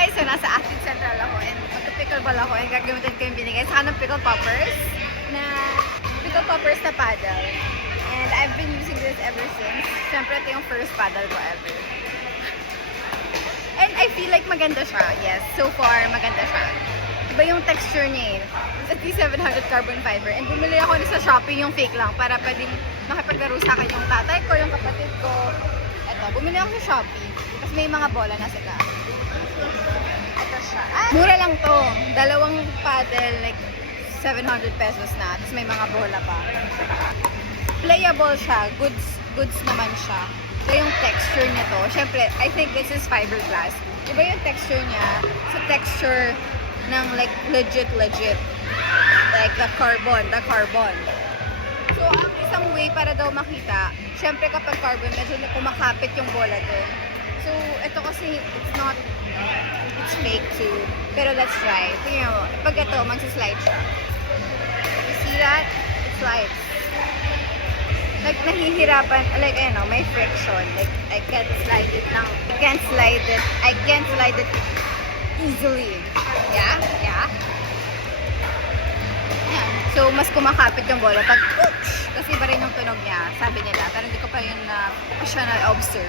guys, so nasa Athlete Central ako and magka-pickleball ako and gagamitin ko yung binigay sa ng pickle poppers na paddle. And I've been using this ever since. Siyempre, ito yung first paddle ko ever. And I feel like maganda siya. Yes, so far, maganda siya. Iba yung texture niya eh. It's at least 700 carbon fiber. And bumili ako sa Shopee yung fake lang para pwedeng makipaglaro sa akin yung tatay ko, yung kapatid ko. Ito, bumili ako sa Shopee. Tapos may mga bola na sila. Ito siya. Mura lang to. Dalawang paddle, like 700 pesos na. Tapos may mga bola pa. Playable siya. Goods naman siya. So yung texture nito, syempre, I think this is fiberglass. Iba yung texture niya sa texture ng like legit. Like the carbon. So ang isang way para daw makita, syempre kapag carbon, medyo kumakapit yung bola dun. So ito kasi, it's fake too. Pero let's try. Tingnan mo, pag ito, magsislide siya. You see that? It slides. Like, nahihirapan, like, ayun o, may friction. Like, I can't slide it lang. I can't slide it easily. Yeah? Ayan. So, mas kumakapit yung bola pag, oops! Kasi iba rin yung tunog niya, sabi nila. Pero hindi ko pa yun siya na-observe.